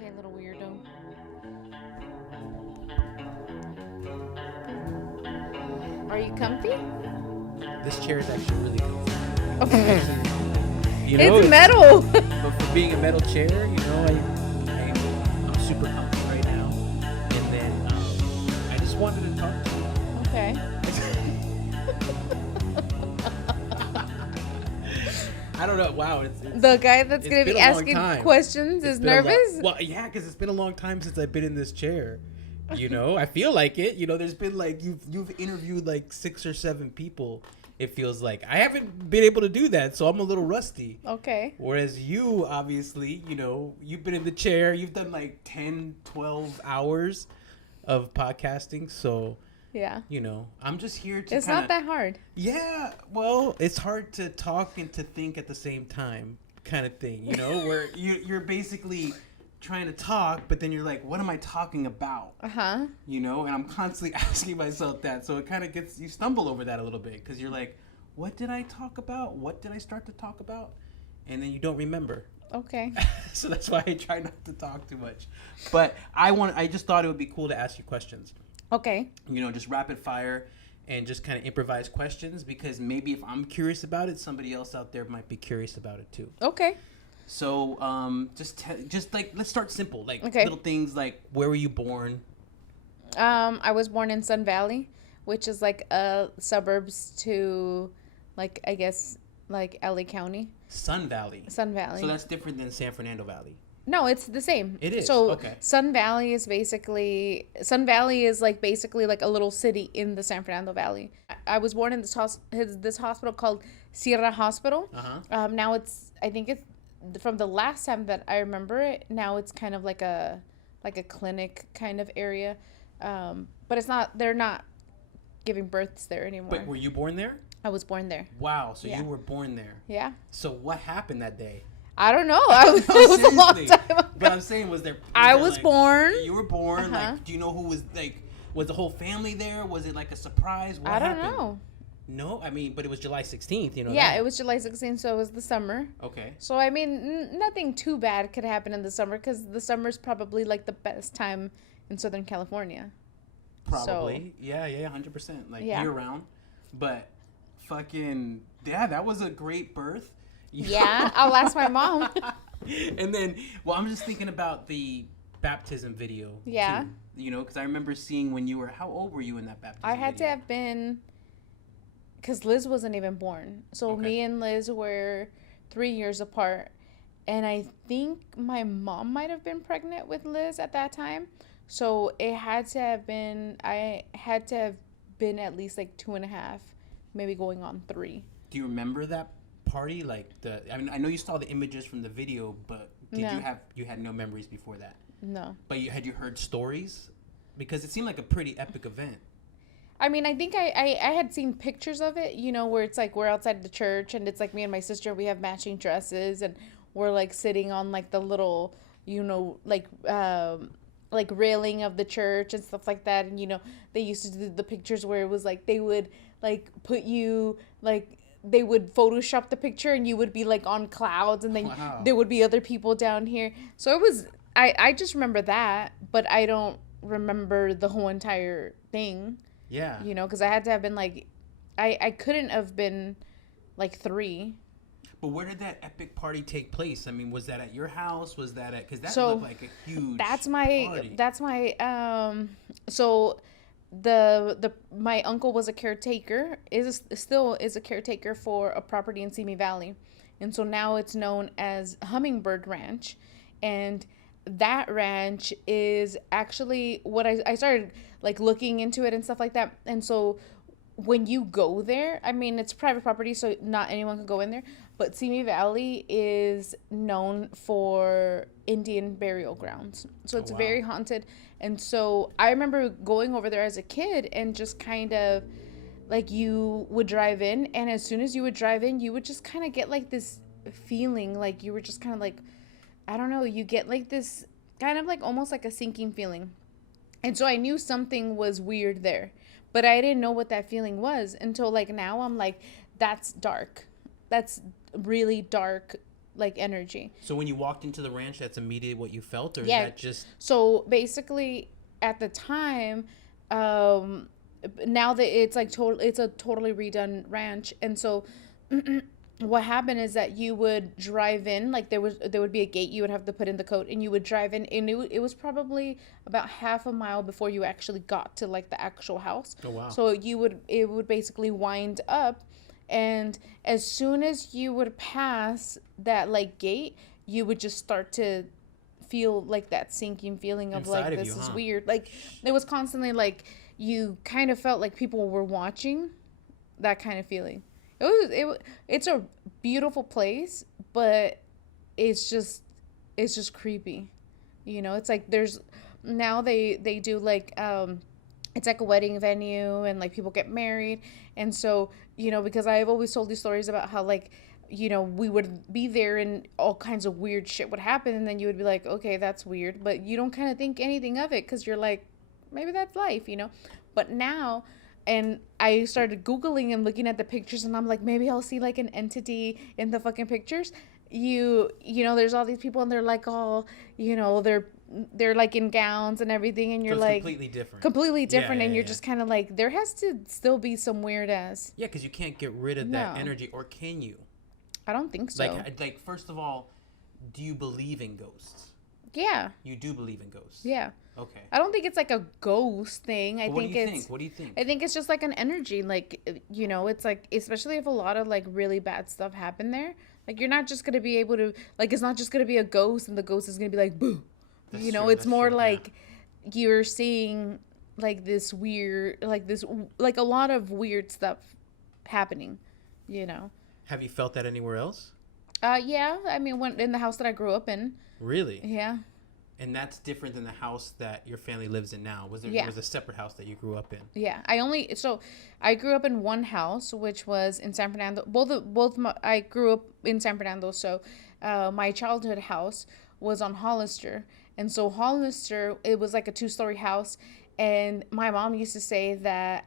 Okay, little weirdo. Are you comfy? This chair is actually really comfy. Okay. Actually, It's it's metal. but for being a metal chair, I'm super comfy right now. And then I just wanted to talk to Okay. I don't know. Wow, The guy that's it's gonna been be a long asking time. questions It's is been a nervous. well, yeah, because it's been a long time since I've been in this chair. I feel like it. There's been like you've interviewed like 6 or 7 people. It feels like I haven't been able to do that, so I'm a little rusty. Okay. Whereas you, obviously, you've been in the chair. You've done like 10, 12 hours of podcasting. So, Yeah. I'm just here to It's not that hard. Yeah, well, it's hard to talk and to think at the same time kind of thing, where you're basically trying to talk, but then you're like, what am I talking about? Uh-huh. And I'm constantly asking myself that. So it kind of you stumble over that a little bit because you're like, what did I talk about? What did I start to talk about? And then you don't remember. Okay. So that's why I try not to talk too much. But I just thought it would be cool to ask you questions. Okay. Just rapid fire and just kind of improvise questions because maybe if I'm curious about it, somebody else out there might be curious about it too. Okay. So, just like let's start simple, like Okay. little things like where were you born? I was born in Sun Valley, which is like suburbs to, like, I guess, like LA County. Sun Valley. Sun Valley. So that's different than San Fernando Valley. No, it's the same. It is. So Okay. Sun Valley is like basically like a little city in the San Fernando Valley. I was born in this hospital called Sierra Hospital. Uh-huh. Now I think it's from the last time that I remember it. Now it's kind of like a clinic kind of area, but it's not. They're not giving births there anymore. But were you born there? I was born there. Wow. So Yeah. you were born there. Yeah. So what happened that day? I don't know. It No, was a long seriously. time ago. But I'm saying, was I there, was like, born. You were born. Uh-huh. Like, do you know who was like? Was the whole family there? Was it like a surprise? What I don't happened? know. No, I mean, but it was July 16th. Yeah, that. it was July 16th, so it was the summer. Okay. So, I mean, nothing too bad could happen in the summer because the summer's probably like the best time in Southern California. Probably. Yeah, 100%. Like Yeah. year round. But fucking yeah, that was a great birth. Yeah, I'll ask my mom. And then, well, I'm just thinking about the baptism video. Yeah. Too, because I remember seeing when you were. How old were you in that baptism? I had to video? have been, because Liz wasn't even born. So Okay. me and Liz were 3 years apart. And I think my mom might have been pregnant with Liz at that time. So I had to have been at least like 2.5, maybe going on 3. Do you remember that party? I mean, I know you saw the images from the video, but did No. you had no memories before that? No. But had you heard stories? Because it seemed like a pretty epic event. I mean, I think I had seen pictures of it, where it's like we're outside the church and it's like me and my sister, we have matching dresses and we're like sitting on like the little, like railing of the church and stuff like that. And, they used to do the pictures where it was like they would like put you like they would Photoshop the picture and you would be like on clouds and then Wow. there would be other people down here. So it was, I just remember that, but I don't remember the whole entire thing. Yeah. Because I had to have been like, I couldn't have been like 3. But where did that epic party take place? I mean, was that at your house? Was that at, because that So, looked like a huge That's party. my so the my uncle was a caretaker, still is a caretaker for a property in Simi Valley. And so now it's known as Hummingbird Ranch. And that ranch is actually what I started like looking into it and stuff like that. And so when you go there, I mean, it's private property, so not anyone can go in there. But Simi Valley is known for Indian burial grounds. So it's wow. very haunted. And so I remember going over there as a kid and just kind of like you would drive in. And as soon as you would drive in, you would just kind of get like this feeling like you were just kind of like, I don't know, you get like this kind of like almost like a sinking feeling. And so I knew something was weird there. But I didn't know what that feeling was until like now I'm like, that's dark. That's really dark like energy. So when you walked into the ranch, that's immediately what you felt, or is Yeah. that just So basically, at the time, um, now that it's like total, it's a totally redone ranch, and so what happened is that you would drive in, like there would be a gate you would have to put in the code, and you would drive in, and it was probably about half a mile before you actually got to like the actual house. oh wow, So it would basically wind up, and as soon as you would pass that like gate, you would just start to feel like that sinking feeling of inside like, of you, this is huh? weird. Like it was constantly like you kind of felt like people were watching, that kind of feeling. It's a beautiful place, but it's just it's just creepy. You know, it's like there's now they do like it's like a wedding venue, and like people get married, and so because I've always told these stories about how like we would be there and all kinds of weird shit would happen, and then you would be like, okay, that's weird, but you don't kind of think anything of it because you're like, maybe that's life. But now, and I started Googling and looking at the pictures, and I'm like, maybe I'll see like an entity in the fucking pictures. There's all these people, and they're like all, they're like in gowns and everything, and So you're it's like completely different. completely Yeah, different, yeah, and you're yeah. just kind of like, there has to still be some weird ass. Yeah, because you can't get rid of No, that energy, or can you? I don't think so. Like first of all, do you believe in ghosts? Yeah, You do believe in ghosts. yeah. Okay. I don't think it's like a ghost thing. But what do you think? What do you think? I think it's just like an energy. Like, it's like, especially if a lot of like really bad stuff happened there. Like, you're not just going to be able to, like, it's not just going to be a ghost and the ghost is going to be like, boo. That's It's true, more yeah. like you're seeing like this weird, like a lot of weird stuff happening, you know? Have you felt that anywhere else? Yeah. I mean, when in the house that I grew up in. Really? Yeah. And that's different than the house that your family lives in now. Was Yeah. a separate house that you grew up in? Yeah, I grew up in one house, which was in San Fernando. I grew up in San Fernando, so my childhood house was on Hollister, and so Hollister, it was like a 2-story house, and my mom used to say that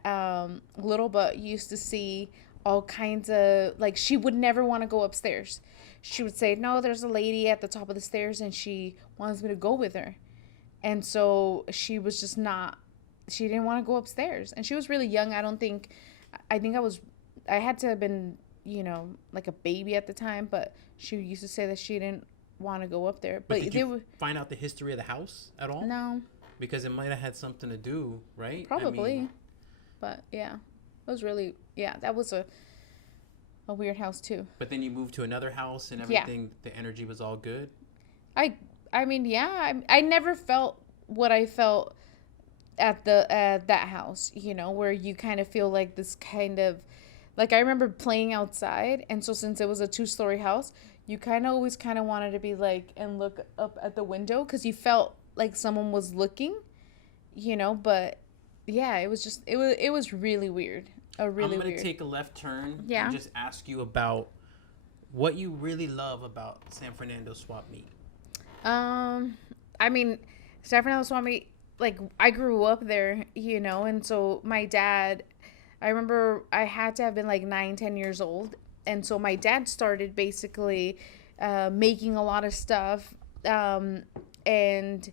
Little Butt used to see all kinds of, like, she would never want to go upstairs. She would say, no, there's a lady at the top of the stairs, and she wants me to go with her. And so she was just not, she didn't want to go upstairs. And she was really young. I think I had to have been, like a baby at the time, but she used to say that she didn't want to go up there. But did you find out the history of the house at all? No. Because it might have had something to do, right? Probably. But yeah, it was really, that was a weird house too. But then you moved to another house and everything, the energy was all good? I mean, yeah, I never felt what I felt at that house, where you kind of feel like this kind of, like, I remember playing outside, and so since it was a 2-story house, you kind of always kind of wanted to be like and look up at the window because you felt like someone was looking, but yeah, it was just it was really weird. I'm gonna take a left turn and just ask you about what you really love about San Fernando Swap Meet. I mean, San Fernando Swap Meet, like, I grew up there, and so my dad, I remember I had to have been like 9, 10 years old, and so my dad started basically making a lot of stuff, and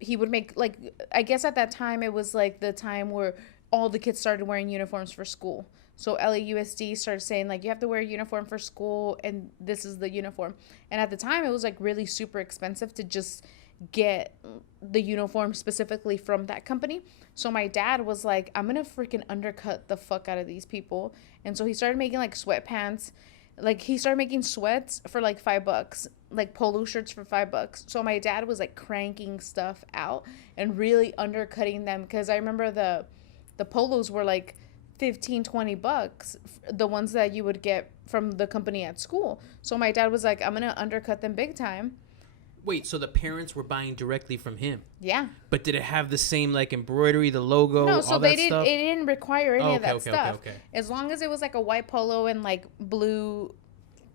he would make, like, I guess at that time it was like the time where all the kids started wearing uniforms for school. So LAUSD started saying, like, you have to wear a uniform for school, and this is the uniform. And at the time, it was like really super expensive to just get the uniform specifically from that company. So my dad was like, I'm gonna freaking undercut the fuck out of these people. And so he started making like sweatpants. Like, he started making sweats for like $5, like polo shirts for $5. So my dad was like cranking stuff out and really undercutting them, because I remember the polos were like $15-$20, the ones that you would get from the company at school. So my dad was like, I'm gonna undercut them big time. Wait, so the parents were buying directly from him? Yeah. But did it have the same like embroidery, the logo, no, so all they that stuff? It didn't require any of that okay, stuff. Okay. As long as it was like a white polo and like blue,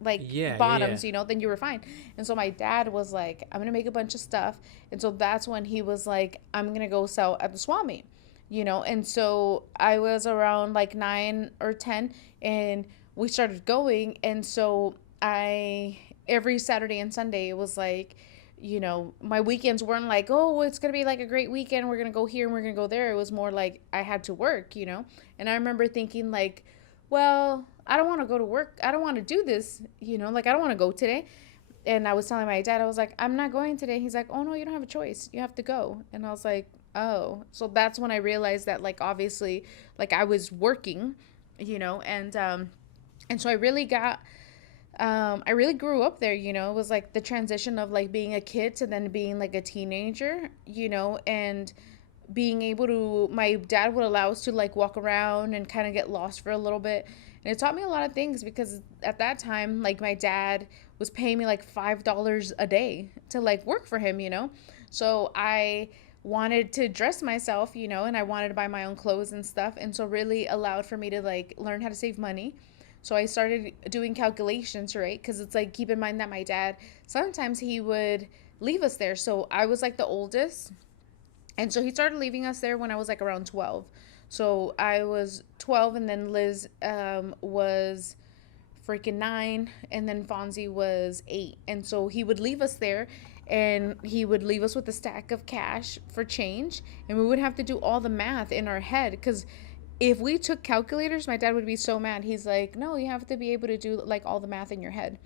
like, bottoms, then you were fine. And so my dad was like, I'm gonna make a bunch of stuff. And so that's when he was like, I'm gonna go sell at the Swap Meet. And so I was around like 9 or 10, and we started going, and so I every Saturday and Sunday, it was like, my weekends weren't like, oh, it's going to be like a great weekend. We're going to go here and we're going to go there. It was more like I had to work. And I remember thinking like, well, I don't want to go to work. I don't want to do this. Like I don't want to go today. And I was telling my dad, I was like, I'm not going today. He's like, oh no, you don't have a choice. You have to go. And I was like, oh. So that's when I realized that like obviously like I was working, and so I really grew up there. It was like the transition of like being a kid to then being like a teenager, and being able to, my dad would allow us to like walk around and kind of get lost for a little bit. And it taught me a lot of things because at that time, like my dad was paying me like $5 a day to like work for him. So I wanted to dress myself, and I wanted to buy my own clothes and stuff. And so really allowed for me to like learn how to save money. So I started doing calculations, right? Because it's like, keep in mind that my dad, sometimes he would leave us there. So I was like the oldest. And so he started leaving us there when I was like around 12. So I was 12, and then Liz was freaking 9, and then Fonzie was 8. And so he would leave us there, and he would leave us with a stack of cash for change, and we would have to do all the math in our head, because if we took calculators, my dad would be so mad. He's like, no, you have to be able to do like all the math in your head.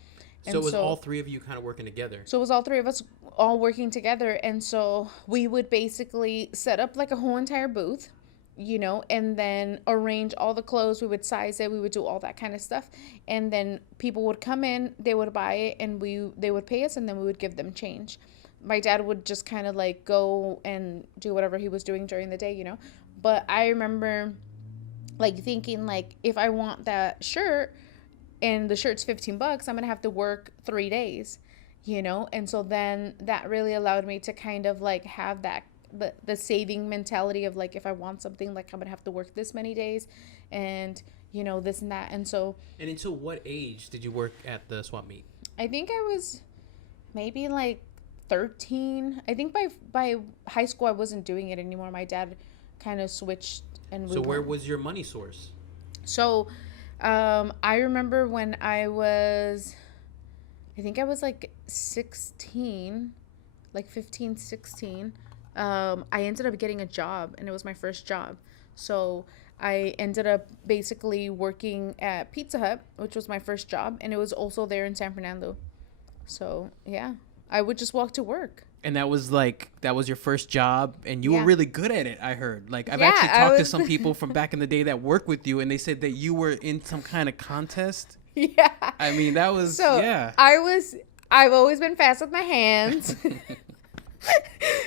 And so it was all three of you kind of working together. So it was all three of us all working together. And so we would basically set up like a whole entire booth, and then arrange all the clothes. We would size it. We would do all that kind of stuff. And then people would come in, they would buy it, and they would pay us, and then we would give them change. My dad would just kind of like go and do whatever he was doing during the day. But I remember like thinking like, if I want that shirt and the shirt's $15, I'm going to have to work 3 days. And so then that really allowed me to kind of like have that, the saving mentality of like, if I want something, like I'm going to have to work this many days and, this and that. And so. And until what age did you work at the swap meet? I think I was maybe like 13. I think by high school, I wasn't doing it anymore. My dad kind of switched. So where was your money source? So I remember when I think I was like 16, like 15, 16. I ended up getting a job, and it was my first job. So I ended up basically working at Pizza Hut, which was my first job, and it was also there in San Fernando. So yeah, I would just walk to work. And that was your first job, and you were really good at it, I heard. Like, I've actually talked to some people from back in the day that worked with you, and they said that you were in some kind of contest. Yeah. I mean, that was, so yeah. I've always been fast with my hands.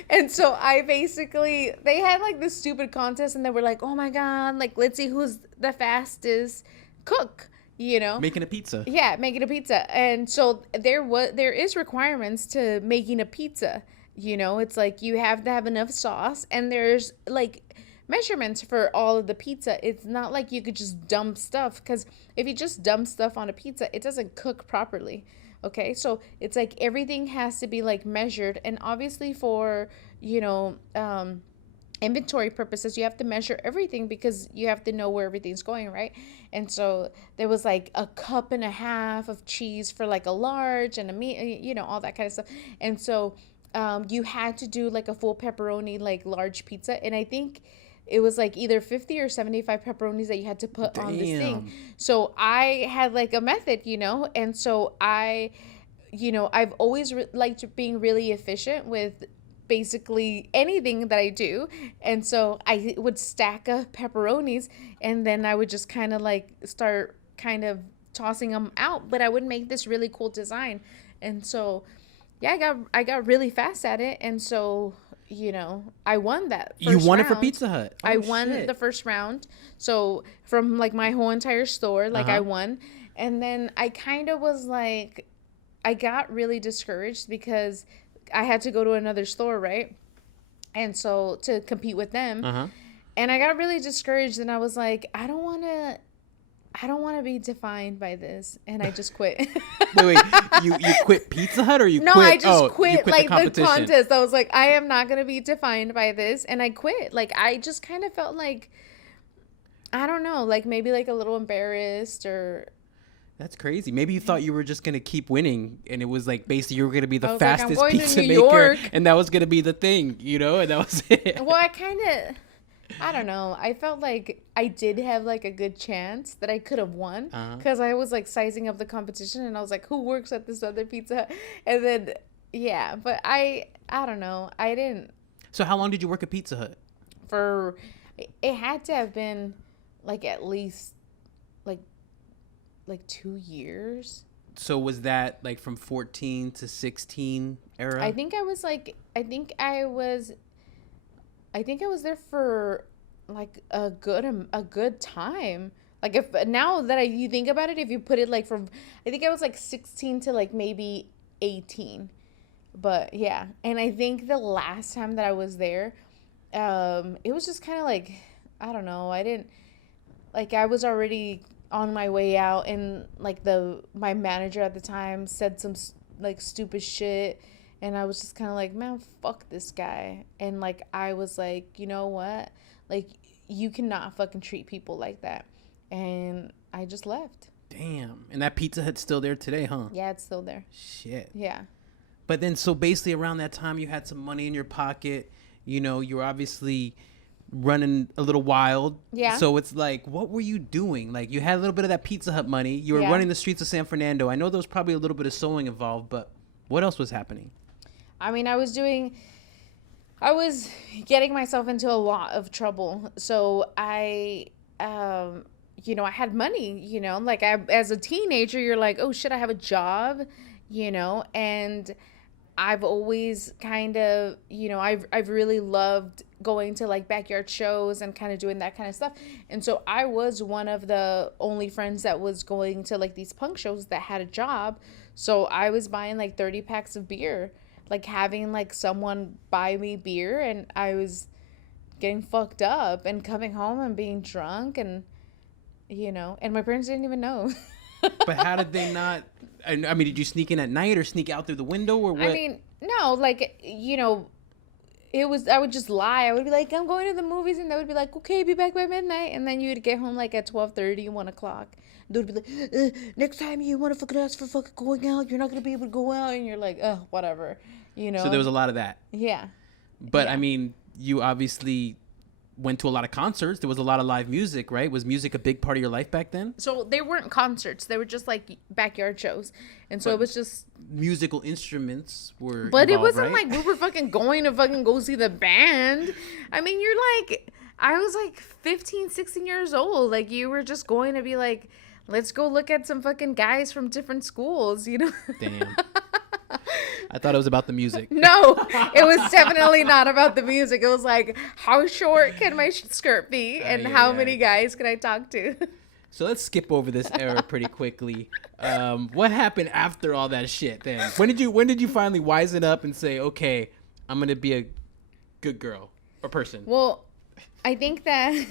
And so they had like this stupid contest, and they were like, oh my God, like, let's see who's the fastest cook. Making a pizza. Yeah, making a pizza. And so there is requirements to making a pizza. It's like you have to have enough sauce, and there's like measurements for all of the pizza. It's not like you could just dump stuff, because if you just dump stuff on a pizza, it doesn't cook properly. Okay, so it's like everything has to be like measured, and obviously for inventory purposes, you have to measure everything because you have to know where everything's going, right? And so there was like a cup and a half of cheese for like a large, and a meat, all that kind of stuff. And so you had to do like a full pepperoni, like large pizza. And I think it was like either 50 or 75 pepperonis that you had to put on this thing. So I had like a method, and so I've always liked being really efficient with basically anything that I do. And so I would stack up pepperonis, and then I would just kind of like start kind of tossing them out, but I would make this really cool design. And so yeah, I got really fast at it. And so I won that first You won round. it for Pizza Hut. I won the first round. So from like my whole entire store, like I won. And then I kind of was like, I got really discouraged because I had to go to another store, right? And so to compete with them. And I got really discouraged, and I was like, I don't want to be defined by this, and I just quit. wait, you quit Pizza Hut, or you no, quit? I just quit quit like the competition. contest. I was like, I am not going to be defined by this, and I quit. Like, I just kind of felt like, I don't know, like maybe like a little embarrassed, or That's crazy. Maybe you thought you were just gonna keep winning, and it was like basically you were gonna be the I was like, I'm fastest going to pizza New maker, York. and that was gonna be the thing, you know, and that was it. Well, I don't know. I felt like I did have like a good chance that I could have won because I was like sizing up the competition and I was like, who works at this other Pizza Hut? And then, yeah, but I don't know. I didn't. So how long did you work at Pizza Hut? For, it had to have been like at least like 2 years. So was that like from 14 to 16 era? I think I was like, I think I was there for like a good time. Like if now that you think about it, if you put it like from, I think I was like 16 to like maybe 18. But yeah, and I think the last time that I was there, it was just kind of like, I don't know, I didn't like, I was already on my way out, and like my manager at the time said some like stupid shit, and I was just kind of like, man, fuck this guy. And like I was like, you know what, like you cannot fucking treat people like that. And I just left. Damn. And that Pizza Hut's still there today, huh? Yeah, it's still there. Shit. Yeah. But then, so basically around that time, you had some money in your pocket. You know, you were obviously running a little wild. Yeah. So it's like, what were you doing? Like, you had a little bit of that Pizza Hut money. You were running the streets of San Fernando. I know there was probably a little bit of sewing involved, but what else was happening? I mean, I was getting myself into a lot of trouble. So I had money, like as a teenager, you're like, oh shit, I have a job, and I've always kind of, I've really loved going to like backyard shows and kind of doing that kind of stuff. And so I was one of the only friends that was going to like these punk shows that had a job. So I was buying like 30 packs of beer, like having like someone buy me beer, and I was getting fucked up and coming home and being drunk, and and my parents didn't even know. But how did they not? I mean, did you sneak in at night or sneak out through the window or what? I mean, no, like, it was, I would just lie. I would be like, I'm going to the movies, and they would be like, okay, be back by midnight. And then you would get home like at 12:30, 1 o'clock. They would be like, next time you want to fucking ask for fucking going out, you're not going to be able to go out. And you're like, oh, whatever, So there was a lot of that. Yeah. But I mean, you obviously went to a lot of concerts. There was a lot of live music, right? Was music a big part of your life back then? So they weren't concerts. They were just like backyard shows. And so it was just musical instruments were But involved, it wasn't right? like we were fucking going to fucking go see the band. I mean, I was like 15, 16 years old. Like you were just going to be like, let's go look at some fucking guys from different schools, Damn. I thought it was about the music. No, it was definitely not about the music. It was like, how short can my skirt be, and how many guys can I talk to? So let's skip over this era pretty quickly. What happened after all that shit then? When did you finally wisen up and say, okay, I'm going to be a good girl or person? Well, I think I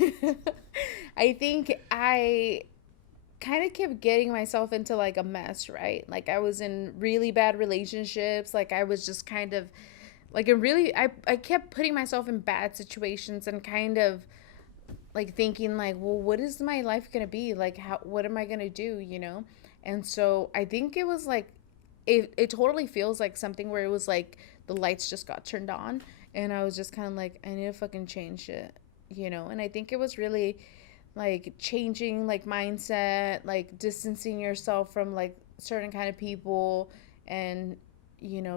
kind of kept getting myself into like a mess, right? Like I was in really bad relationships. Like I was just kind of like I kept putting myself in bad situations and kind of like thinking like, well, what is my life going to be? Like what am I going to do? And so I think it was like, it totally feels like something where it was like the lights just got turned on, and I was just kind of like, I need to fucking change it, and I think it was really like changing like mindset, like distancing yourself from like certain kind of people, and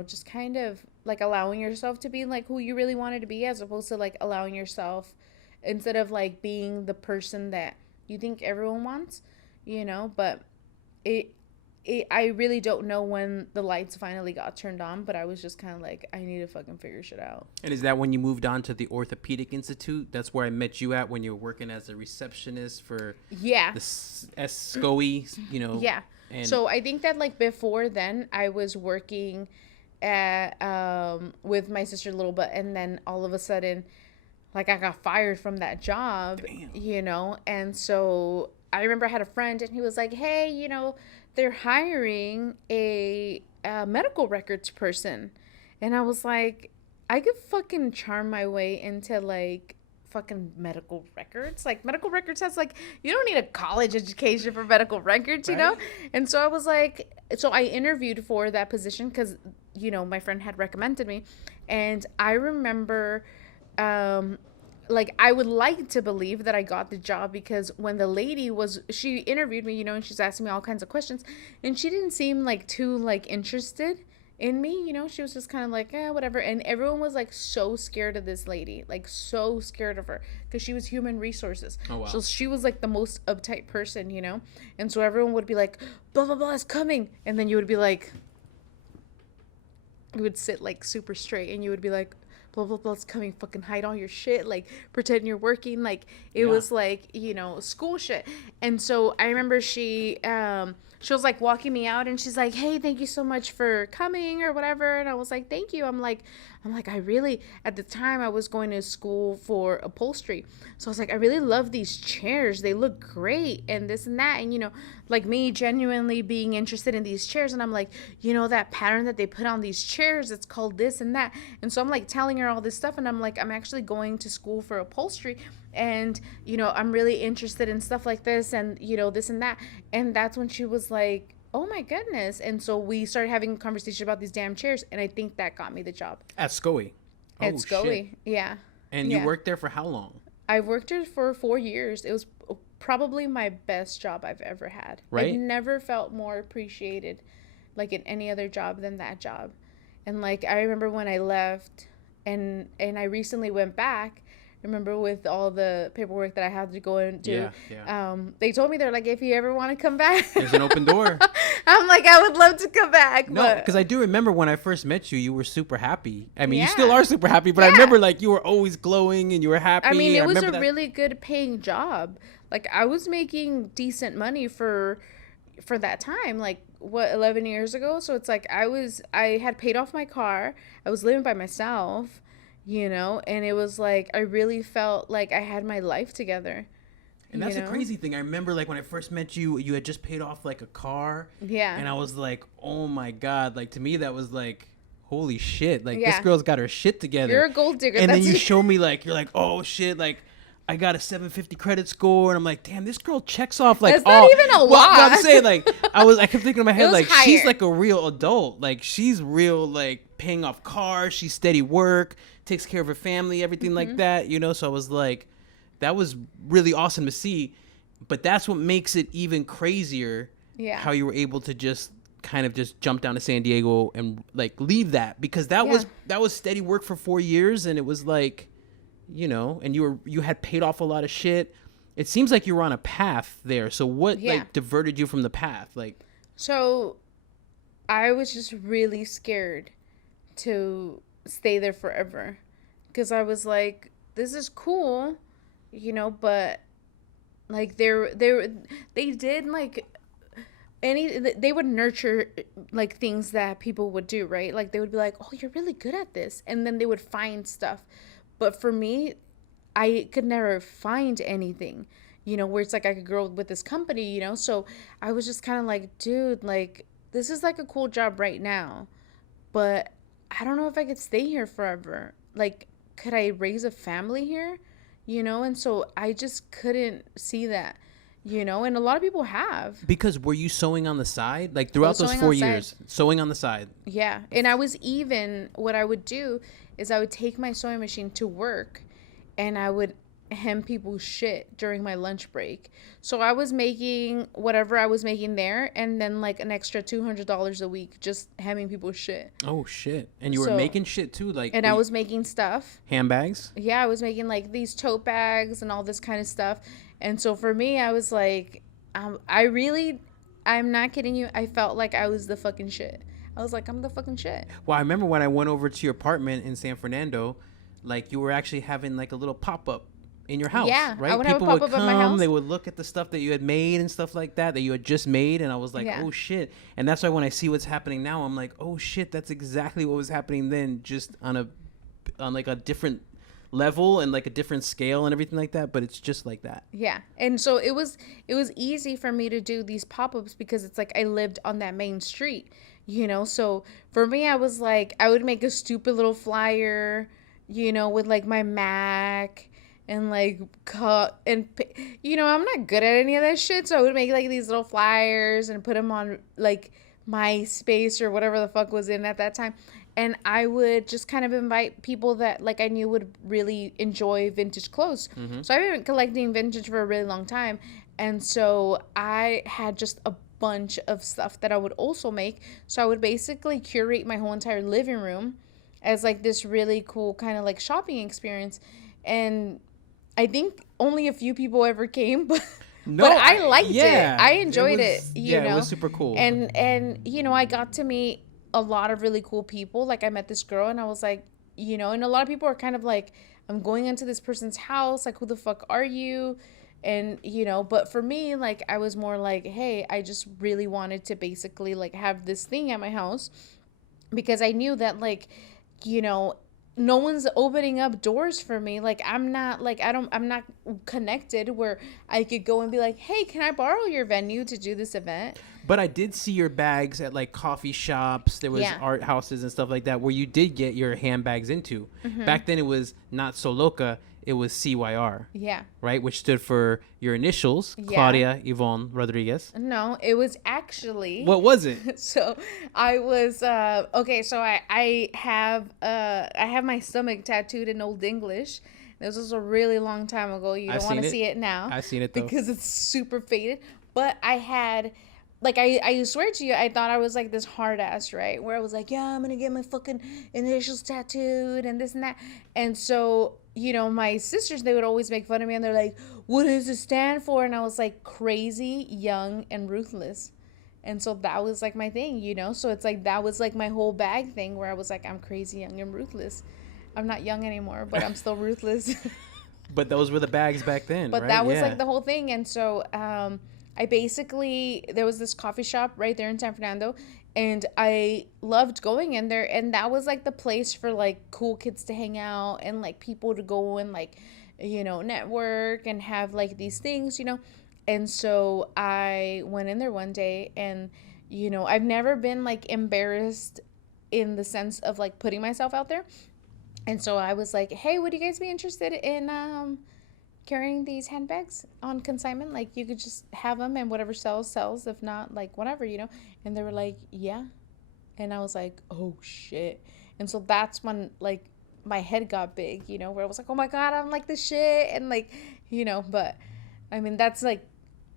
just kind of like allowing yourself to be like who you really wanted to be, as opposed to like allowing yourself, instead of like being the person that you think everyone wants, but I really don't know when the lights finally got turned on, but I was just kind of like, I need to fucking figure shit out. And is that when you moved on to the Orthopedic Institute? That's where I met you at when you were working as a receptionist for the SCOE, Yeah. And so I think that like before then I was working at with my sister a little bit, and then all of a sudden like I got fired from that job. Damn. And so I remember I had a friend, and he was like, hey, they're hiring a medical records person. And I was like, I could fucking charm my way into like fucking medical records. Like, medical records has, like, you don't need a college education for medical records, you know? Right. And so I was like, so I interviewed for that position because, you know, my friend had recommended me. And I remember, like, I would like to believe that I got the job because when the lady she interviewed me, you know, and she's asking me all kinds of questions, and she didn't seem like too like interested in me, you know. She was just kind of like, whatever. And everyone was like so scared of this lady, like so scared of her because she was human resources. Oh, wow. So she was like the most uptight person, you know. And so everyone would be like, blah blah blah is coming, and then you would be like, you would sit like super straight, and you would be like, blah blah blah's coming, fucking hide all your shit, like pretend you're working, like it was like, you know, school shit. And so I remember she was like walking me out, and she's like, hey, thank you so much for coming or whatever. And I was like, thank you. I'm like, I really, at the time I was going to school for upholstery, so I was like, I really love these chairs, they look great, and this and that. And you know, like me genuinely being interested in these chairs, and I'm like, you know, that pattern that they put on these chairs, it's called this and that. And so I'm like telling her all this stuff, and I'm like, I'm actually going to school for upholstery, and you know, I'm really interested in stuff like this, and you know, this and that. And that's when she was like, oh my goodness. And so we started having a conversation about these damn chairs, and I think that got me the job At SCOE. at Scully. Yeah. And you worked there for how long? I worked there for 4 years. It was probably my best job I've ever had. Right. I've never felt more appreciated like in any other job than that job. And like I remember when I left and I recently went back, remember with all the paperwork that I had to go and do. They told me, they're like, if you ever want to come back, there's an open door. I'm like, I would love to come back. No, because I do remember when I first met you, you were super happy. I mean, you Yeah. still are super happy, but I remember like you were always glowing and you were happy. I mean, it was a that. really good paying job. Like I was making decent money for that time, like what, 11 years ago. So it's like I had paid off my car. I was living by myself, you know, and it was like I really felt like I had my life together. And that's the crazy thing. I remember like when I first met you, you had just paid off like a car. Yeah. And I was like, oh my God. Like to me, that was like, holy shit. Like this girl's got her shit together. You're a gold digger. And then you show me like, you're like, oh shit. Like I got a 750 credit score. And I'm like, damn, this girl checks off like, that's not even a lot. Well, I'm saying like, I kept thinking in my head, like higher. she's like a real adult. Like she's real, like paying off cars. She's steady work, takes care of her family, everything like that, you know? So I was like, that was really awesome to see, but that's what makes it even crazier. Yeah. How you were able to just kind of just jump down to San Diego and like leave that, because that was steady work for 4 years, and it was like, you know, and you had paid off a lot of shit. It seems like you were on a path there. So what like diverted you from the path? Like, so I was just really scared to stay there forever, because I was like, this is cool, you know, but like they did like they would nurture like things that people would do, right? Like they would be like, oh, you're really good at this, and then they would find stuff. But for me, I could never find anything, you know, where it's like I could grow with this company, you know. So I was just kind of like, dude, like this is like a cool job right now, but I don't know if I could stay here forever. Like, could I raise a family here? You know, and so I just couldn't see that, you know, and a lot of people have. because were you sewing on the side? Like throughout those 4 years, sewing on the side? Yeah. And I was even, what I would do is I would take my sewing machine to work, and I would hem people's shit during my lunch break. So I was making whatever I was making there, and then like an extra $200 a week just hemming people's shit. Oh shit. And you were making shit too, like, and I was making stuff. handbags? Yeah, I was making like these tote bags and all this kind of stuff. And so for me, I was like, I'm not kidding you, I felt like I was the fucking shit. I was like, I'm the fucking shit. Well, I remember when I went over to your apartment in San Fernando, like you were actually having like a little pop-up in your house, Yeah, right? I would have a People would pop-up at come, my house. they would look at the stuff that you had made and stuff like that you had just made, and I was like, oh shit. And that's why when I see what's happening now, I'm like, oh shit, that's exactly what was happening then, just on like a different level and like a different scale and everything like that, but it's just like that. Yeah. And so it was easy for me to do these pop-ups because it's like I lived on that main street, you know. So for me, I was like, I would make a stupid little flyer, you know, with like my Mac and like cut and I'm not good at any of that shit, so I would make like these little flyers and put them on like MySpace or whatever the fuck was in at that time. And I would just kind of invite people that like I knew would really enjoy vintage clothes. So I've been collecting vintage for a really long time. And so I had just a bunch of stuff that I would also make. So I would basically curate my whole entire living room as like this really cool kind of like shopping experience. And I think only a few people ever came, but No, but I liked yeah, it. I enjoyed was, it, Yeah, it was super cool. And I got to meet a lot of really cool people. Like I met this girl and I was like, and a lot of people are kind of like, I'm going into this person's house, like who the fuck are you? And but for me, like I was more like, hey, I just really wanted to basically like have this thing at my house because I knew that like, you know, no one's opening up doors for me. Like I'm not like I'm not connected where I could go and be like, "Hey, can I borrow your venue to do this event?" But I did see your bags at like coffee shops. There was art houses and stuff like that where you did get your handbags into. Back then it was not so Loka, it was CYR. Yeah. Right? Which stood for your initials, Claudia Yvonne Rodriguez. No, it was actually. What was it? So I was okay. So I have my stomach tattooed in Old English. This was a really long time ago. You don't want to see it now. I've seen it though because it's super faded. But I had. Like, I swear to you, I thought I was, like, this hard ass, right? Where I was like, yeah, I'm going to get my fucking initials tattooed and this and that. And so, my sisters, they would always make fun of me. And they're like, what does it stand for? And I was like, crazy, young, and ruthless. And so that was, like, my thing, So it's like, that was, like, my whole bag thing where I was like, I'm crazy, young, and ruthless. I'm not young anymore, but I'm still ruthless. But those were the bags back then, But right? that was, like, the whole thing. And so, I basically, there was this coffee shop right there in San Fernando, and I loved going in there, and that was like the place for like cool kids to hang out and like people to go and like, network and have like these things, And so I went in there one day, and, I've never been like embarrassed in the sense of like putting myself out there. And so I was like, hey, would you guys be interested in, carrying these handbags on consignment? Like you could just have them and whatever sells, if not like whatever, And they were like, yeah. And I was like, oh shit. And so that's when like my head got big, where I was like, oh my God, I'm like the shit. And like, but I mean, that's like,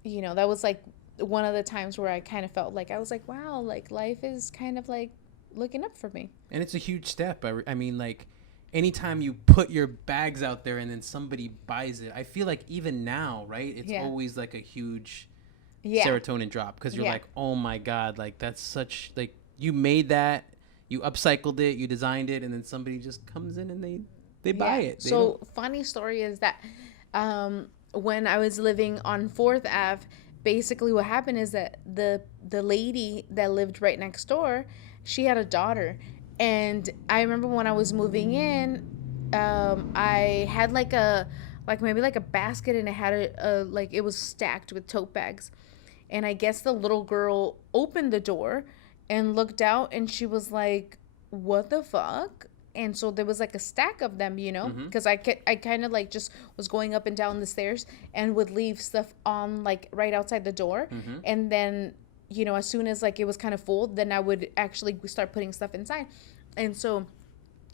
that was like one of the times where I kind of felt like I was like, wow, like life is kind of like looking up for me. And it's a huge step. I mean, like, anytime you put your bags out there and then somebody buys it, I feel like even now, right? It's always like a huge serotonin drop because you're like, oh my God, like that's such, like you made that, you upcycled it, you designed it, and then somebody just comes in and they buy it. So funny story is that when I was living on 4th Ave, basically what happened is that the lady that lived right next door, she had a daughter. And I remember when I was moving in, I had maybe a basket, and it had it was stacked with tote bags. And I guess the little girl opened the door and looked out, and she was like, what the fuck? And so there was like a stack of them, because I kind of like just was going up and down the stairs and would leave stuff on like right outside the door. And then as soon as like it was kind of full, then I would actually start putting stuff inside. And so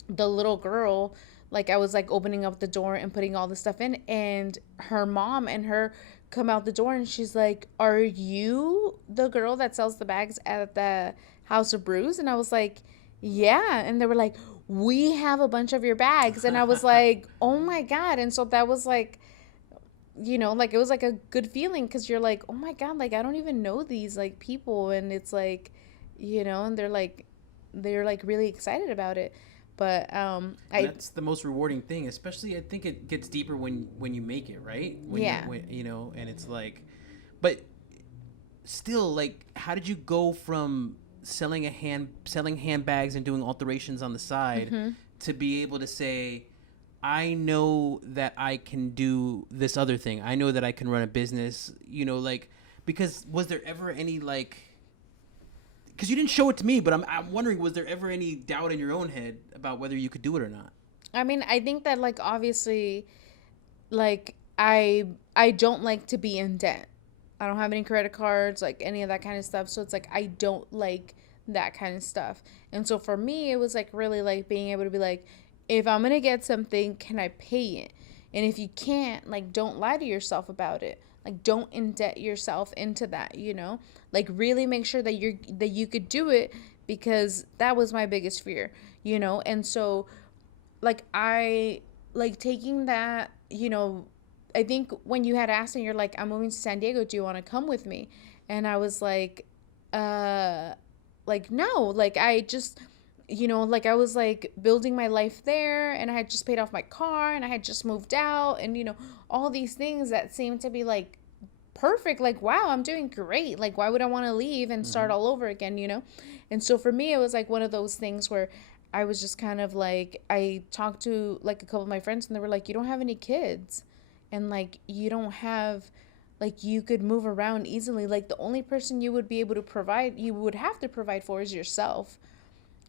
the little girl, like I was like opening up the door and putting all the stuff in, and her mom and her come out the door, and she's like, are you the girl that sells the bags at the House of Brews? And I was like, yeah. And they were like, we have a bunch of your bags. And I was like, oh my God. And so that was like, like it was like a good feeling, because you're like, oh my God, like I don't even know these like people, and it's like, and they're like really excited about it. But that's the most rewarding thing, especially I think it gets deeper when you make it, right? And it's like, but still, like, how did you go from selling handbags and doing alterations on the side to be able to say, I know that I can do this other thing. I know that I can run a business, like, because was there ever any like, because you didn't show it to me, but I'm wondering, was there ever any doubt in your own head about whether you could do it or not? I mean, I think that like obviously, like I don't like to be in debt. I don't have any credit cards, like any of that kind of stuff. So it's like I don't like that kind of stuff. And so for me, it was like really like being able to be like, if I'm gonna get something, can I pay it? And if you can't, like, don't lie to yourself about it. Like, don't indebt yourself into that, you know? Like, really make sure that you could do it, because that was my biggest fear, you know? And so like I like taking that, you know, I think when you had asked me, you're like, I'm moving to San Diego, do you want to come with me? And I was uh like no, like I just, you know, like I was like building my life there, and I had just paid off my car, and I had just moved out, and you know, all these things that seemed to be like perfect, like wow, I'm doing great, like why would I want to leave and start all over again, you know? And so for me, it was like one of those things where I was just kind of like, I talked to like a couple of my friends, and they were like, you don't have any kids, and like you don't have, like you could move around easily, like the only person you would be able to provide, you would have to provide for, is yourself.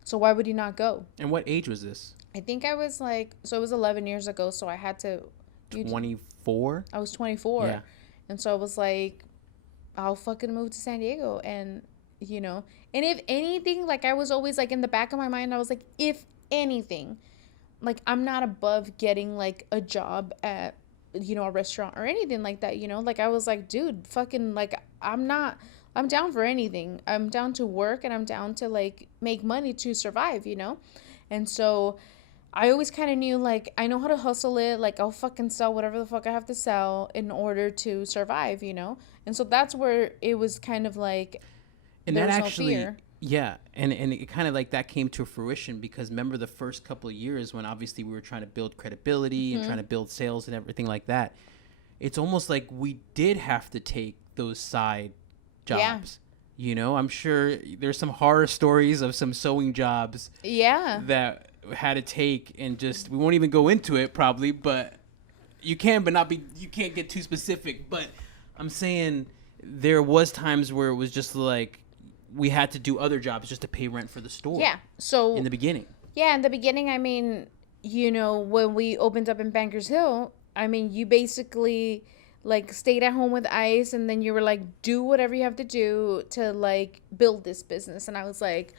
So why would you not go? And what age was this? I think I was like, so it was 11 years ago, so I had to, 24. I was 24. Yeah. And so I was like, I'll fucking move to San Diego. And, you know, and if anything, like I was always like in the back of my mind, I was like, if anything, like I'm not above getting like a job at, you know, a restaurant or anything like that, you know? Like I was like, dude, fucking like I'm down for anything. I'm down to work, and I'm down to like make money to survive, you know? And so I always kind of knew, like, I know how to hustle it. Like, I'll fucking sell whatever the fuck I have to sell in order to survive, you know? And so that's where it was kind of like, And there that was actually, no fear. yeah, and it kind of like that came to fruition, because remember the first couple of years when obviously we were trying to build credibility and trying to build sales and everything like that. It's almost like we did have to take those side jobs. You know, I'm sure there's some horror stories of some sewing jobs Yeah. that had to take, and just, we won't even go into it probably, but you can, but not be, you can't get too specific. But I'm saying there was times where it was just like we had to do other jobs just to pay rent for the store. Yeah. So, In the beginning. yeah, in the beginning, I mean, you know, when we opened up in Bankers Hill, I mean, you basically like stayed at home with Ice, and then you were like, do whatever you have to do to like build this business. And I was like,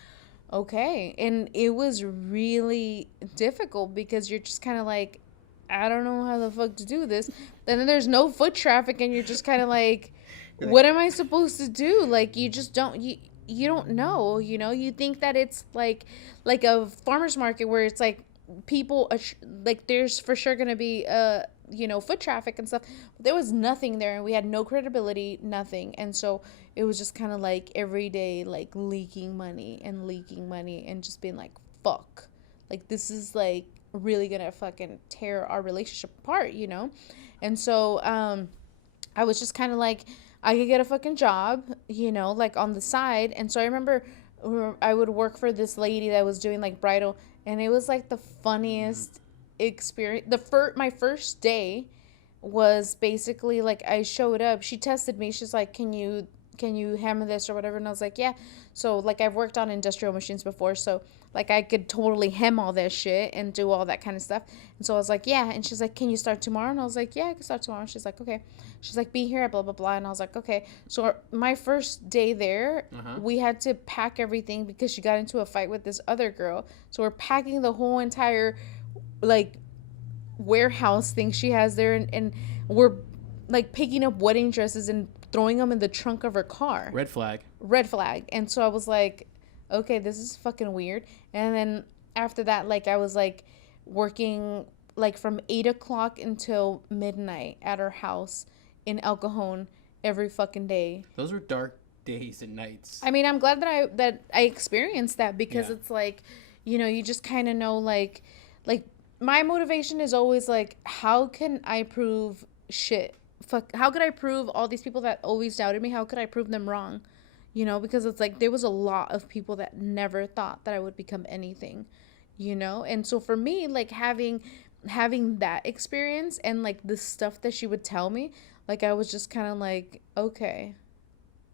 okay. And it was really difficult, because you're just kind of like, I don't know how the fuck to do this. And then there's no foot traffic, and you're just kind of like, what am I supposed to do? Like, you just don't, you don't know, you know? You think that it's like a farmer's market where it's like people like there's for sure going to be you know, foot traffic and stuff. But there was nothing there, and we had no credibility, nothing. And so it was just kind of like every day like leaking money and just being like, fuck. Like this is like really going to fucking tear our relationship apart, you know? And so I was just kind of like, I could get a fucking job, you know, like on the side. And so I remember I would work for this lady that was doing like bridal, and it was like the funniest experience. My first day was basically like, I showed up, she tested me, she's like, can you hammer this or whatever? And I was like, yeah. So like I've worked on industrial machines before, so like I could totally hem all that shit and do all that kind of stuff. And so I was like, yeah. And she's like, can you start tomorrow? And I was like, yeah, I can start tomorrow. She's like, okay. She's like, be here at blah blah blah. And I was like, okay. So my first day there, we had to pack everything because she got into a fight with this other girl. So we're packing the whole entire like warehouse thing she has there, and we're like picking up wedding dresses and throwing them in the trunk of her car. Red flag. And so I was like, okay, this is fucking weird. And then after that, like I was like working like from 8 o'clock until midnight at her house in El Cajon every fucking day. Those were dark days and nights. I mean, I'm glad that I experienced that, because Yeah. it's like, you know, you just kind of know like my motivation is always like, how can I prove shit? How could I prove all these people that always doubted me? How could I prove them wrong? You know, because it's like there was a lot of people that never thought that I would become anything, you know? And so for me, like having that experience and like the stuff that she would tell me, like I was just kind of like, okay,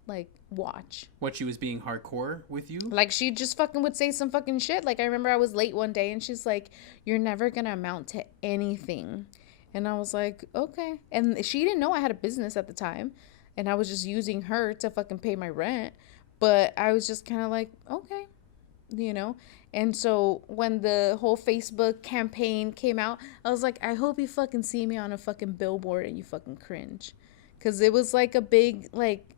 like watch. What, she was being hardcore with you? Like she just fucking would say some fucking shit. Like I remember I was late one day, and she's like, you're never gonna amount to anything. And I was like, okay. And she didn't know I had a business at the time. And I was just using her to fucking pay my rent. But I was just kind of like, okay, you know? And so when the whole Facebook campaign came out, I was like, I hope you fucking see me on a fucking billboard and you fucking cringe. Because it was like a big, like,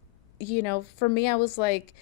for me, I was like,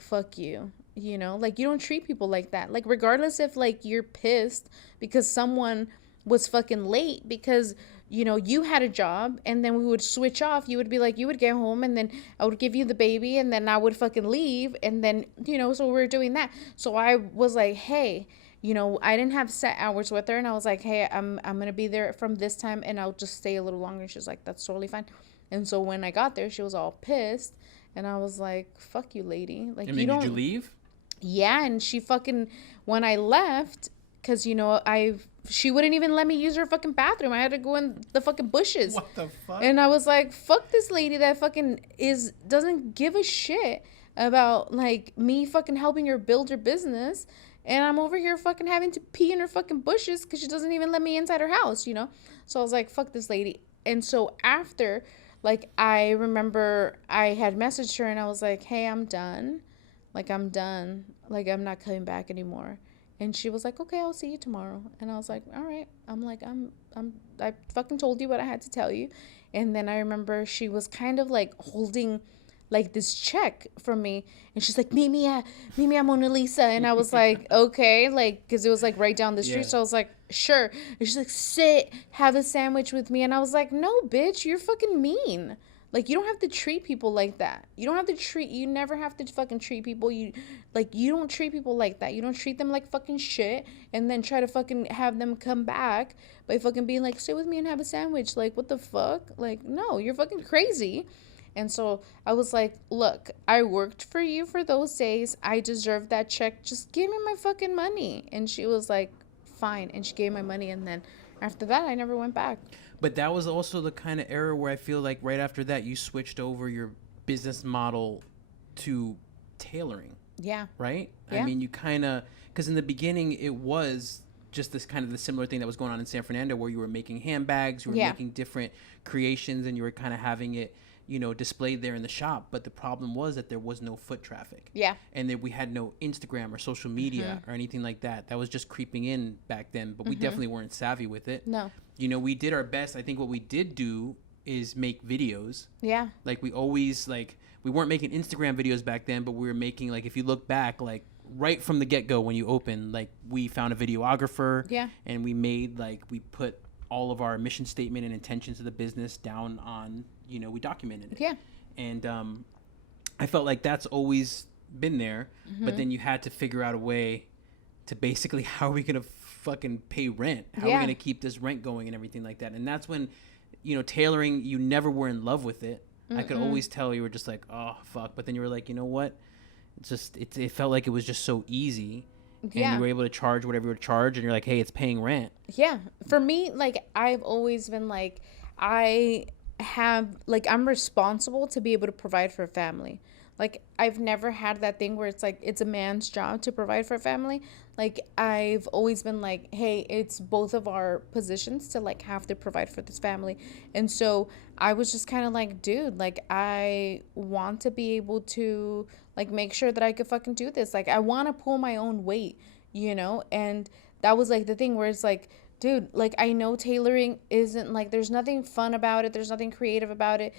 fuck you. Like, you don't treat people like that. Like, regardless if, like, you're pissed because someone was fucking late because you had a job, and then we would switch off. You would be like, you would get home, and then I would give you the baby, and then I would fucking leave, and then so we were doing that. So I was like, hey, I didn't have set hours with her, and I was like, hey, I'm gonna be there from this time, and I'll just stay a little longer. She's like, that's totally fine. And so when I got there, she was all pissed, and I was like, fuck you, lady. Like, I mean, you don't. did you leave? Yeah, and she fucking, when I left, because she wouldn't even let me use her fucking bathroom. I had to go in the fucking bushes. What the fuck? And I was like, fuck this lady that fucking doesn't give a shit about, like, me fucking helping her build her business. And I'm over here fucking having to pee in her fucking bushes because she doesn't even let me inside her house. So I was like, fuck this lady. And so after, like, I remember I had messaged her and I was like, hey, I'm done. Like, I'm done. Like, I'm not coming back anymore. And she was like, okay, I'll see you tomorrow. And I was like, all right. I'm like, I fucking told you what I had to tell you. And then I remember she was kind of like holding like this check from me. And she's like, meet me at Mona Lisa. And I was like, okay. Like, cause it was like right down the street. Yeah. So I was like, sure. And she's like, sit, have a sandwich with me. And I was like, no, bitch, you're fucking mean. Like, you don't have to treat people like that. You never have to fucking treat people. You don't treat people like that. You don't treat them like fucking shit and then try to fucking have them come back by fucking being like, sit with me and have a sandwich. Like, what the fuck? Like, no, you're fucking crazy. And so I was like, look, I worked for you for those days. I deserve that check. Just give me my fucking money. And she was like, fine. And she gave my money. And then after that, I never went back. But that was also the kind of era where I feel like right after that you switched over your business model to tailoring. Yeah. Right? Yeah. I mean, you kind of, because in the beginning it was just this kind of the similar thing that was going on in San Fernando where you were making handbags, you were making different creations, and you were kind of having it, displayed there in the shop. But the problem was that there was no foot traffic. Yeah. And that we had no Instagram or social media or anything like that. That was just creeping in back then, but we definitely weren't savvy with it. No. We did our best. I think what we did do is make videos. Yeah. Like, we always, like, we weren't making Instagram videos back then, but we were making, like, if you look back, like, right from the get-go when you open, like, we found a videographer. Yeah. And we made, like, we put all of our mission statement and intentions of the business down on, we documented it. Yeah. And I felt like that's always been there, but then you had to figure out a way to basically, how are we going to fucking pay rent? How are we going to keep this rent going and everything like that? And that's when, tailoring, you never were in love with it. I could always tell you were just like, oh, fuck. But then you were like, you know what? It's just, it felt like it was just so easy. And you were able to charge whatever you were charged, and you're like, hey, it's paying rent. Yeah. For me, like, I've always been like, I'm responsible to be able to provide for a family. Like, I've never had that thing where it's like, it's a man's job to provide for a family. Like, I've always been like, hey, it's both of our positions to, like, have to provide for this family. And so I was just kind of like, dude, like, I want to be able to, like, make sure that I could fucking do this. Like, I want to pull my own weight, And that was, like, the thing where it's like, dude, like, I know tailoring isn't, like, there's nothing fun about it. There's nothing creative about it.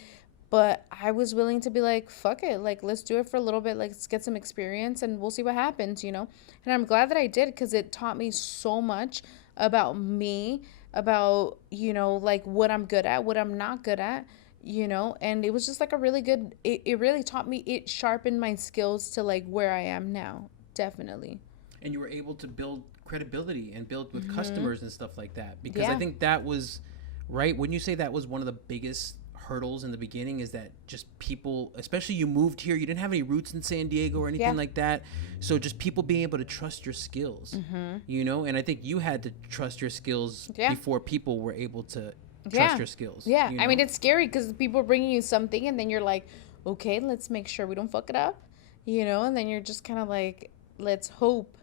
But I was willing to be like, fuck it. Like, let's do it for a little bit. Like, let's get some experience and we'll see what happens, And I'm glad that I did, because it taught me so much about me, about, like, what I'm good at, what I'm not good at, And it was just like a really good, it really taught me, it sharpened my skills to, like, where I am now. Definitely. And you were able to build credibility and build with customers and stuff like that. Because I think that was, right? When you say that was one of the biggest hurdles in the beginning, is that just people, especially you moved here, you didn't have any roots in San Diego or anything like that, so just people being able to trust your skills, and I think you had to trust your skills before people were able to trust your skills. I mean, it's scary because people are bringing you something and then you're like, okay, let's make sure we don't fuck it up, and then you're just kind of like, let's hope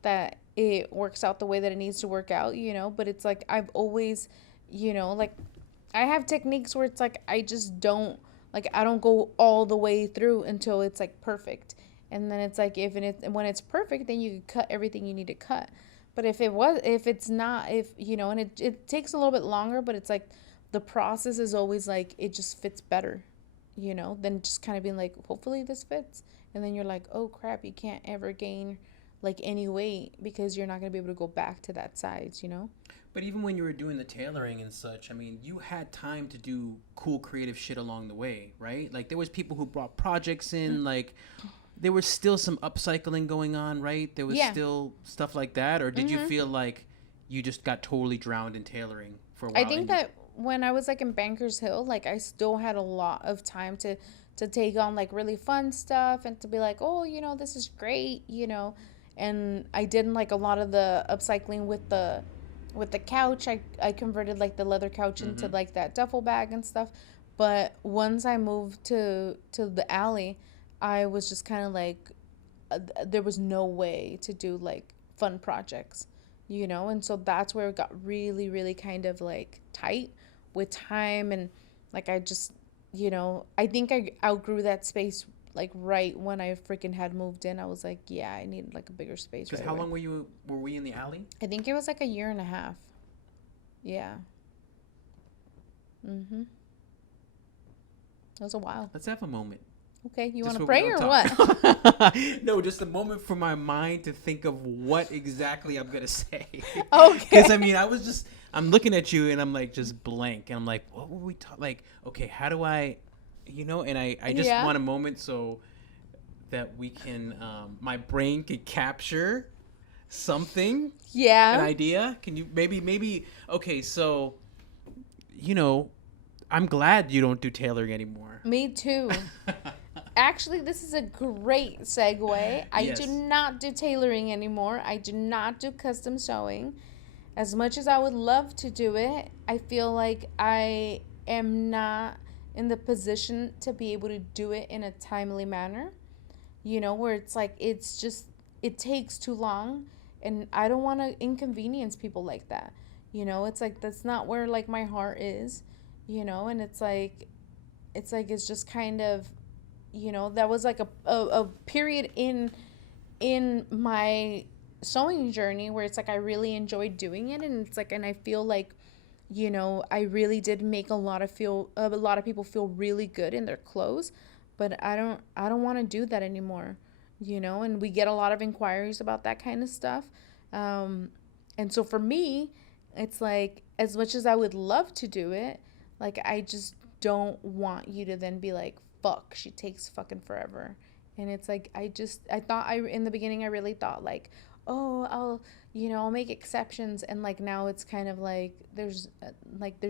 that it works out the way that it needs to work out, but it's like, I've always like I have techniques where it's like I just don't like I don't go all the way through until it's like perfect. And then it's like when it's perfect, then you can cut everything you need to cut. But if it's not, if and it takes a little bit longer, but it's like the process is always like it just fits better, than just kind of being like, hopefully this fits. And then you're like, oh crap, you can't ever gain like any weight because you're not going to be able to go back to that size. But even when you were doing the tailoring and such, I mean, you had time to do cool creative shit along the way, right? Like there was people who brought projects in, like there was still some upcycling going on, right? There was still stuff like that, or did you feel like you just got totally drowned in tailoring for a while? I think that when I was like in Bankers Hill, like I still had a lot of time to take on like really fun stuff and to be like, oh, this is great. And I did like a lot of the upcycling with the couch. I converted like the leather couch into like that duffel bag and stuff. But once I moved to the alley, I was just kind of like, there was no way to do like fun projects. And so that's where it got really, really kind of like tight with time. And like I just, I think I outgrew that space like right when I freaking had moved in. I was like, yeah, I need like a bigger space. Because how long were we in the alley? I think it was like a year and a half. Yeah. It was a while. Let's have a moment. Okay, you want to pray or what? No, just a moment for my mind to think of what exactly I'm gonna say. Okay. Because I mean, I'm looking at you and I'm like just blank, and I'm like, what were we talking? Like, okay, how do I, And I just want a moment so that we can, my brain can capture something. Yeah. An idea. Can you maybe? Okay, so, I'm glad you don't do tailoring anymore. Me too. Actually, this is a great segue. I do not do tailoring anymore. I do not do custom sewing. As much as I would love to do it, I feel like I am not in the position to be able to do it in a timely manner. Where it's like it takes too long, and I don't want to inconvenience people like that. It's like that's not where like my heart is, and it's just kind of that was like a period in my sewing journey where it's like I really enjoyed doing it, and it's like, and I feel like I really did make a lot of people feel really good in their clothes, but I don't want to do that anymore, and we get a lot of inquiries about that kind of stuff, and so for me it's like, as much as I would love to do it, like I just don't want you to then be like, fuck, she takes fucking forever. And it's like, in the beginning I really thought like, oh, I'll make exceptions, and like now it's kind of like there's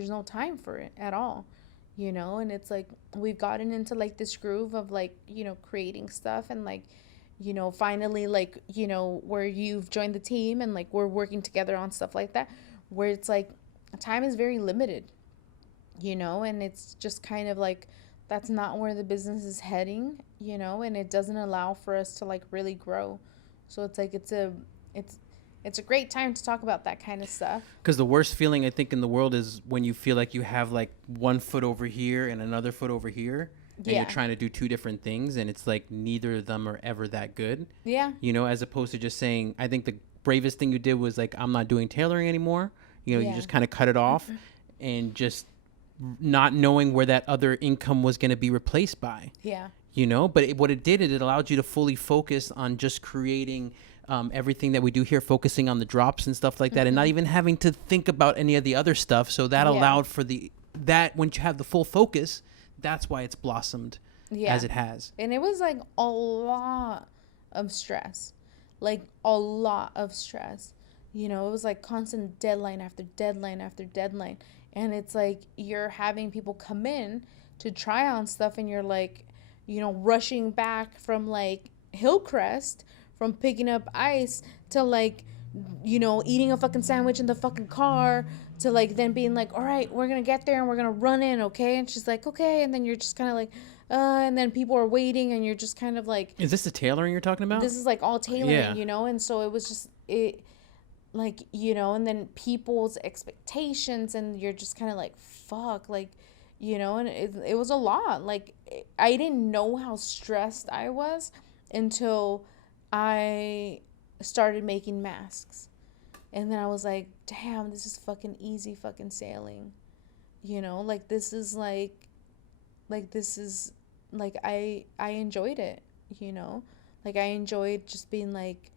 no time for it at all, and it's like we've gotten into like this groove of like creating stuff, and like finally like where you've joined the team and like we're working together on stuff like that, where it's like time is very limited, and it's just kind of like that's not where the business is heading, and it doesn't allow for us to like really grow. So it's like it's a great time to talk about that kind of stuff. Because the worst feeling I think in the world is when you feel like you have like one foot over here and another foot over here, and you're trying to do two different things, and it's like neither of them are ever that good. Yeah. As opposed to just saying, I think the bravest thing you did was like, I'm not doing tailoring anymore. You just kind of cut it off and just not knowing where that other income was going to be replaced by. Yeah. But what it did is it allowed you to fully focus on just creating everything that we do here, focusing on the drops and stuff like that, and not even having to think about any of the other stuff. So that allowed for that when you have the full focus, that's why it's blossomed as it has. And it was like a lot of stress, like a lot of stress. It was like constant deadline after deadline after deadline. And it's like you're having people come in to try on stuff, and you're like, rushing back from like Hillcrest, from picking up ice to like, eating a fucking sandwich in the fucking car, to like then being like, all right, we're going to get there and we're going to run in. Okay. And she's like, okay. And then you're just kind of like, and then people are waiting, and you're just kind of like, is this the tailoring you're talking about? This is like all tailoring, and so it was just, like, you know, and then people's expectations, and you're just kind of like, fuck, like, you know, and it was a lot. Like, I didn't know how stressed I was until I started making masks. And then I was like, damn, this is fucking easy fucking sailing. You know, like, this is like this is like I enjoyed it, you know? Like, I enjoyed just being like,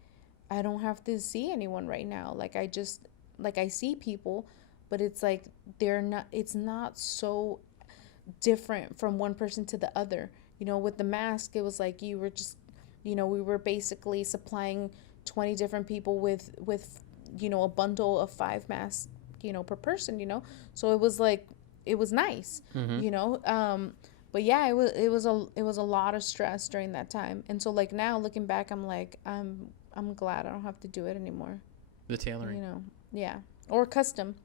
I don't have to see anyone right now. Like, I just, like, I see people, but it's like they're not, it's not so different from one person to the other. You know, with the mask, it was like you were just, you know, we were basically supplying 20 different people with you know, a bundle of 5 masks, you know, per person, you know. So it was like, it was nice, Mm-hmm. you know. But yeah, it was a lot of stress during that time. And so, like, now looking back, I'm like, I'm glad I don't have to do it anymore, The you tailoring. know. Yeah. Or custom.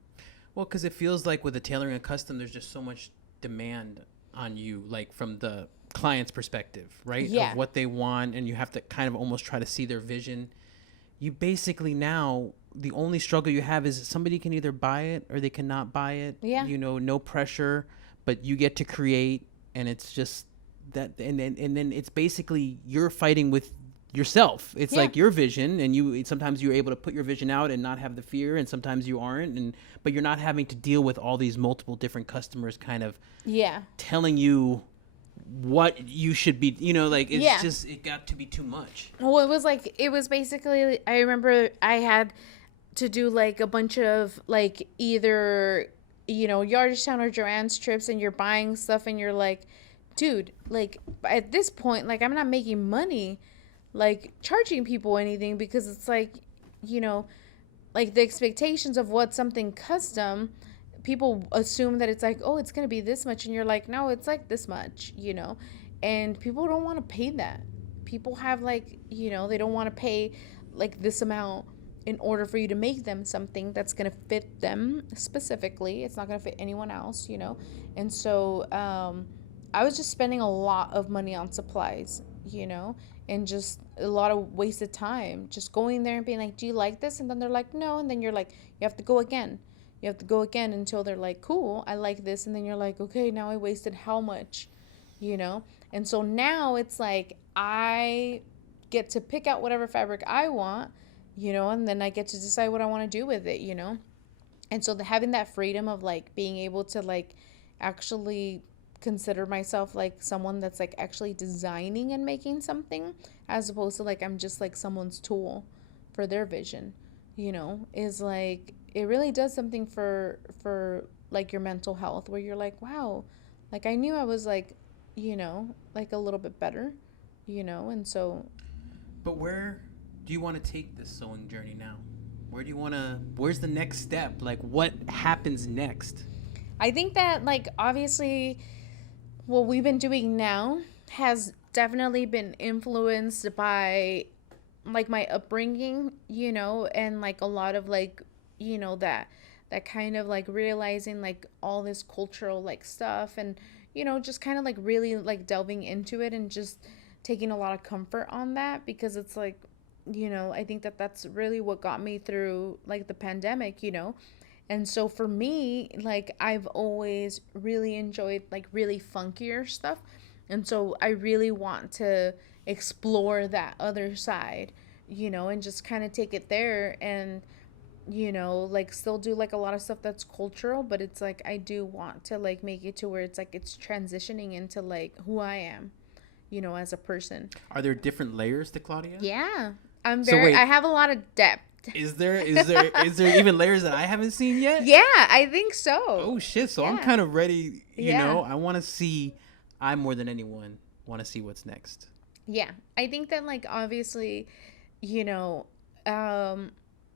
Well, because it feels like with the tailoring and custom, there's just so much demand on you, like from the client's perspective, right? Of Yeah. what they want, and you have to kind of almost try to see their vision. You basically now, the only struggle you have is somebody can either buy it or they cannot buy it. Yeah. You know, no pressure, but you get to create, and it's just that, and then it's basically you're fighting with yourself. It's Yeah. like your vision, and you sometimes you're able to put your vision out and not have the fear, and sometimes you aren't, and but you're not having to deal with all these multiple different customers kind of Yeah. telling you what you should be, you know, like it's Yeah. just it got to be too much. Well, it was like, it was basically, I remember I had to do like a bunch of like either, you know, Yardage Town or Joanne's trips, and you're buying stuff, and you're like, dude, like, at this point, like, I'm not making money like charging people anything, because it's like, you know, like, the expectations of what something custom, people assume that it's like, oh, it's gonna be this much, and you're like, no, it's like this much, you know. And people don't want to pay that. People have, like, you know, they don't want to pay like this amount in order for you to make them something that's gonna fit them specifically. It's not gonna fit anyone else, you know. And so I was just spending a lot of money on supplies, you know, and just a lot of wasted time just going there and being like, do you like this? And then they're like, no. And then you're like, you have to go again. You have to go again until they're like, cool, I like this. And then you're like, okay, now I wasted how much, you know? And so now it's like, I get to pick out whatever fabric I want, you know, and then I get to decide what I want to do with it, you know? And so having that freedom of like being able to like actually consider myself like someone that's like actually designing and making something, as opposed to like I'm just like someone's tool for their vision, you know, is like, it really does something for like your mental health, where you're like, wow, like I knew I was like, you know, like a little bit better, you know. And so But where do you want to take this sewing journey now? Where do you want to, where's the next step? Like what happens next? I think that, like, obviously what we've been doing now has definitely been influenced by like my upbringing, you know, and like a lot of like, you know, that kind of like realizing like all this cultural like stuff, and you know, just kind of like really like delving into it, and just taking a lot of comfort on that, because it's like, you know, I think that that's really what got me through like the pandemic, you know. And so for me, like, I've always really enjoyed like really funkier stuff. And so I really want to explore that other side, you know, and just kind of take it there, and, you know, like still do like a lot of stuff that's cultural, but it's like I do want to like make it to where it's like it's transitioning into like who I am, you know, as a person. Are there different layers to Claudia? Yeah. I'm So very, wait. I have a lot of depth. Is there even layers that I haven't seen yet? Yeah, I think so. Oh shit! So I'm Yeah. kind of ready. You Yeah. know, I want to see. I more than anyone want to see what's next. Yeah, I think that like obviously, you know,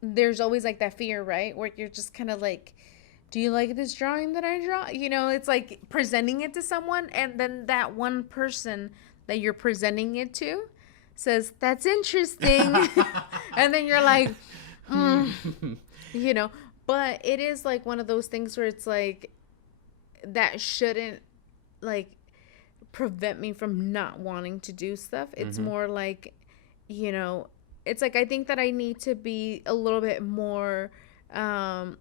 there's always like that fear, right? Where you're just kind of like, do you like this drawing that I draw? You know, it's like presenting it to someone, and then that one person that you're presenting it to says, that's interesting. And then you're like, you know, but it is like one of those things where it's like, that shouldn't like prevent me from not wanting to do stuff. It's more like, you know, it's like I think that I need to be a little bit more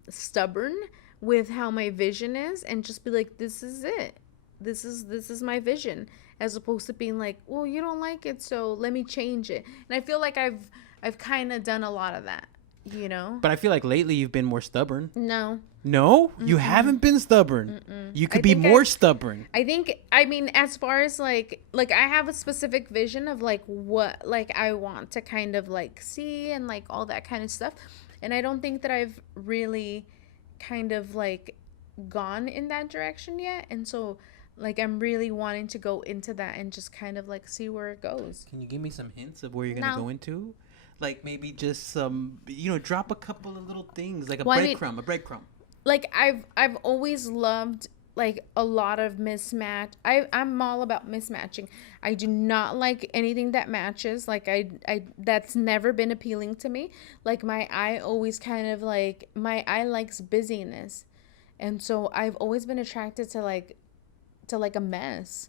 stubborn with how my vision is, and just be like, this is it. This is my vision, as opposed to being like, well, you don't like it, so let me change it. And I feel like I've kind of done a lot of that, you know. But I feel like lately you've been more stubborn. No. No, you haven't been stubborn. You could be more stubborn. I think, I mean, as far as like I have a specific vision of like what like I want to kind of like see and like all that kind of stuff. And I don't think that I've really kind of like gone in that direction yet. And so like I'm really wanting to go into that and just kind of like see where it goes. Can you give me some hints of where you're gonna go into? Like maybe just some, drop a couple of little things, like a breadcrumb, a breadcrumb. Like I've always loved like a lot of mismatch. I'm all about mismatching. I do not like anything that matches. Like I that's never been appealing to me. Like my eye always kind of like, my eye likes busyness. And so I've always been attracted to like a mess.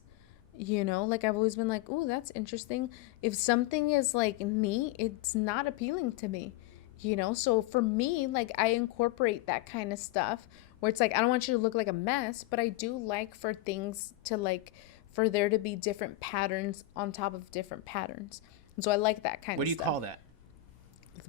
Like I've always been like, "Ooh, that's interesting." If something is like neat, it's not appealing to me. So for me, like I incorporate that kind of stuff where it's like, I don't want you to look like a mess, but I do like for things to like, for there to be different patterns on top of different patterns. And so I like that kind of stuff. What do you call that?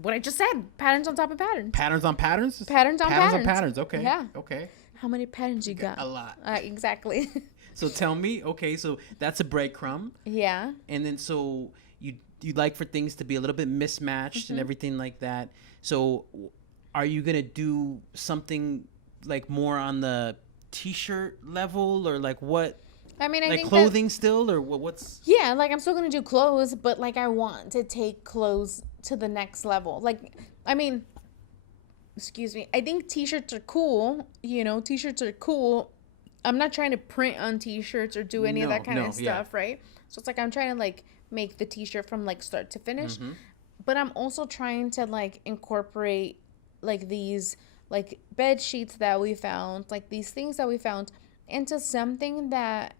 What I just said, patterns on top of patterns. Patterns on patterns? Patterns on patterns. Patterns on patterns, okay. Yeah. Okay. How many patterns you got? A lot. Exactly. So tell me, okay, so that's a breadcrumb. Yeah. And then so you like for things to be a little bit mismatched and everything like that. So are you going to do something like more on the t-shirt level, or like what? I mean, I like think clothing still, or what's? Yeah, like I'm still going to do clothes, but like I want to take clothes to the next level. Like, I mean, excuse me. I think t-shirts are cool, t-shirts are cool. I'm not trying to print on t-shirts or do any of that kind of stuff, right? So it's like I'm trying to like make the t-shirt from like start to finish. But I'm also trying to like incorporate like these like bed sheets that we found, like these things that we found, into something that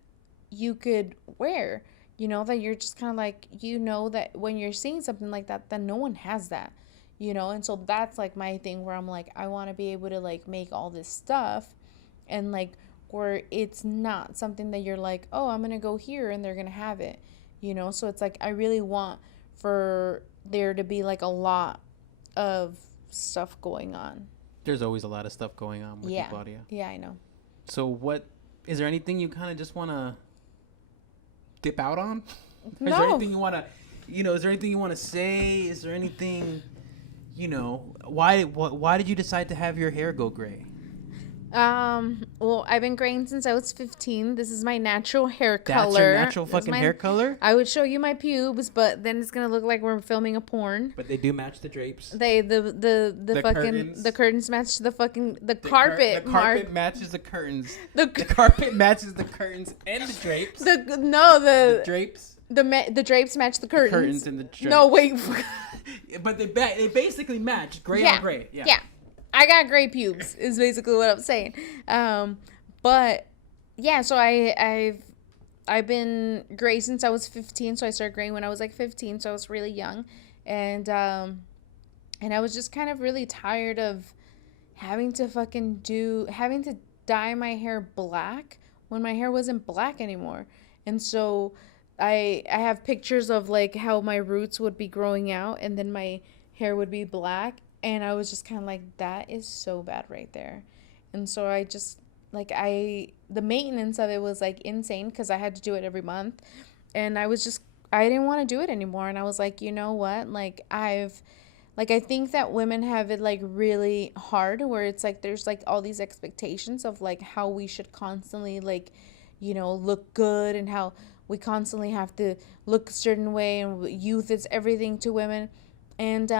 you could wear, that you're just kind of like, that when you're seeing something like that, then no one has that, and so that's like my thing where I'm like, I want to be able to like make all this stuff and like where it's not something that you're like, oh, I'm gonna go here and they're gonna have it, so it's like I really want for there to be like a lot of stuff going on. There's always a lot of stuff going on with you, Claudia. Yeah, I know. So what is there anything you kind of just want to dip out on? No. Is there anything you want to, is there anything you want to say? Is there anything, why did you decide to have your hair go gray? Well, I've been graying since I was 15. This is my natural hair color. That's your natural fucking hair color? I would show you my pubes, but then it's gonna look like we're filming a porn. But they do match the drapes. The fucking curtains. The curtains match the fucking carpet. The carpet matches the curtains. The carpet matches the curtains and the drapes. The drapes. The drapes match the curtains. The curtains and the drapes. No, wait. But they basically match gray on gray. Yeah. I got gray pubes is basically what I'm saying. But yeah, so I've been gray since I was 15. So I started graying when I was like 15. So I was really young, and I was just kind of really tired of having to dye my hair black when my hair wasn't black anymore. And so I have pictures of like how my roots would be growing out and then my hair would be black. And I was just kind of like, that is so bad right there. And so I just, like, the maintenance of it was, like, insane because I had to do it every month. And I didn't want to do it anymore. And I was like, you know what? Like, I think that women have it, like, really hard where it's, like, there's, like, all these expectations of, like, how we should constantly, like, look good and how we constantly have to look a certain way. And youth is everything to women. And,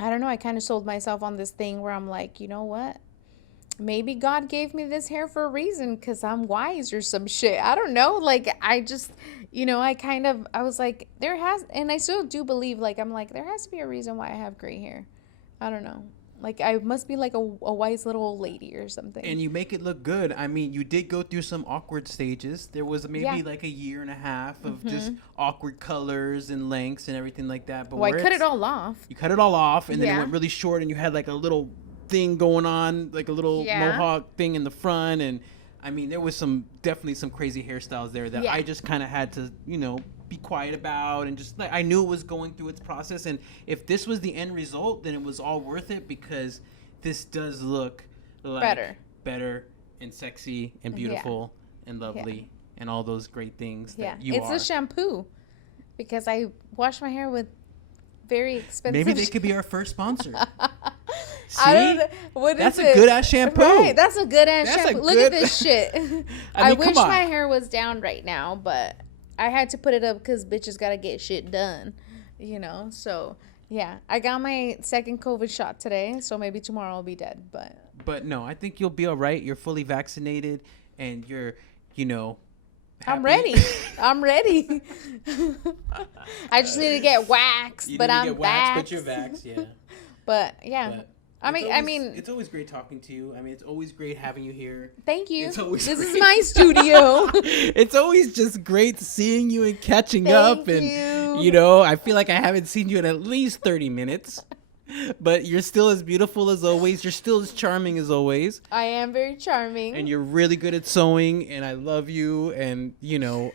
I don't know, I kind of sold myself on this thing where I'm like, you know what? Maybe God gave me this hair for a reason because I'm wise or some shit. I don't know. Like, I just, I was like, and I still do believe, like, I'm like, there has to be a reason why I have gray hair. I don't know. Like I must be like a wise little old lady or something. And you make it look good. I mean, you did go through some awkward stages. There was maybe Yeah. like a year and a half of just awkward colors and lengths and everything like that. But well, I where cut it it's- all off. You cut it all off, and then it Yeah. went really short, and you had like a little thing going on, like a little Yeah. mohawk thing in the front. And I mean, there was definitely some crazy hairstyles there that Yeah. I just kind of had to, be quiet about, and just like I knew it was going through its process. And if this was the end result, then it was all worth it, because this does look like better and sexy and beautiful and lovely and all those great things that you it's are. the shampoo, because I wash my hair with very expensive. Maybe they could be our first sponsor. I don't See? know. What is That's it? a good ass shampoo. Right, that's a good ass That's a shampoo. Look at good- this shit. I mean, wish come on. my hair was down right now, but I had to put it up because bitches gotta get shit done, So yeah, I got my second COVID shot today, so maybe tomorrow I'll be dead. But no, I think you'll be all right. You're fully vaccinated, and you're, I'm happy. ready. I'm ready. I just need to get waxed, You but need to I'm get waxed, but vaxxed. you're vaxxed, yeah. But yeah. But I mean, it's always great talking to you. I mean, it's always great having you here. thank you. It's always This is great. my studio. It's always just great seeing you and catching Thank up, and you. I feel like I haven't seen you in at least 30 minutes. But you're still as beautiful as always. You're still as charming as always. I am very charming. And you're really good at sewing, and I love you, and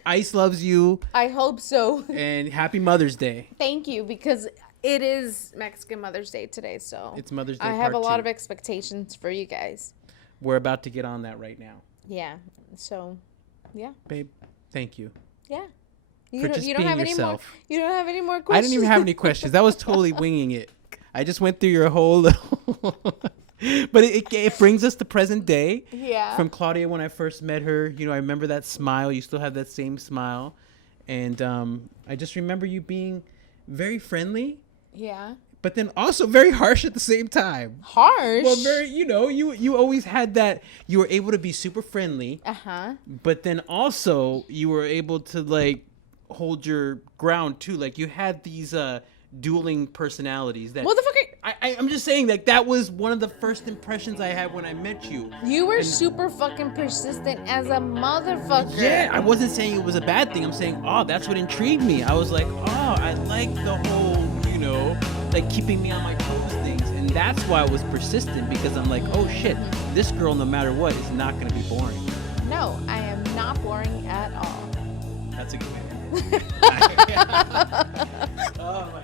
Ice loves you, I hope so. and happy Mother's Day. Thank you, because it is Mexican Mother's Day today, so It's Mother's Day I have a part lot two. of expectations for you guys. We're about to get on that right now. Yeah. So, Babe, thank you. yeah. For just being have yourself. any more. You don't have any more I questions. didn't even have any questions. That was totally winging it. I just went through your whole little... But it brings us to present day. Yeah. From Claudia when I first met her. I remember that smile. You still have that same smile. And I just remember you being very friendly, Yeah. but then also very harsh at the same time. Harsh. Well, very, you always had that, you were able to be super friendly, Uh-huh. but then also you were able to like hold your ground too. Like you had these dueling personalities that Motherfucker, I'm just saying that was one of the first impressions I had when I met you. you were super fucking persistent as a motherfucker. Yeah, I wasn't saying it was a bad thing. I'm saying, oh, that's what intrigued me. I was like, oh, I like the whole, like keeping me on my toes things. And that's why I was persistent, because I'm like, oh shit, this girl, no matter what, is not going to be boring. No, I am not boring at all. That's a good way. Oh my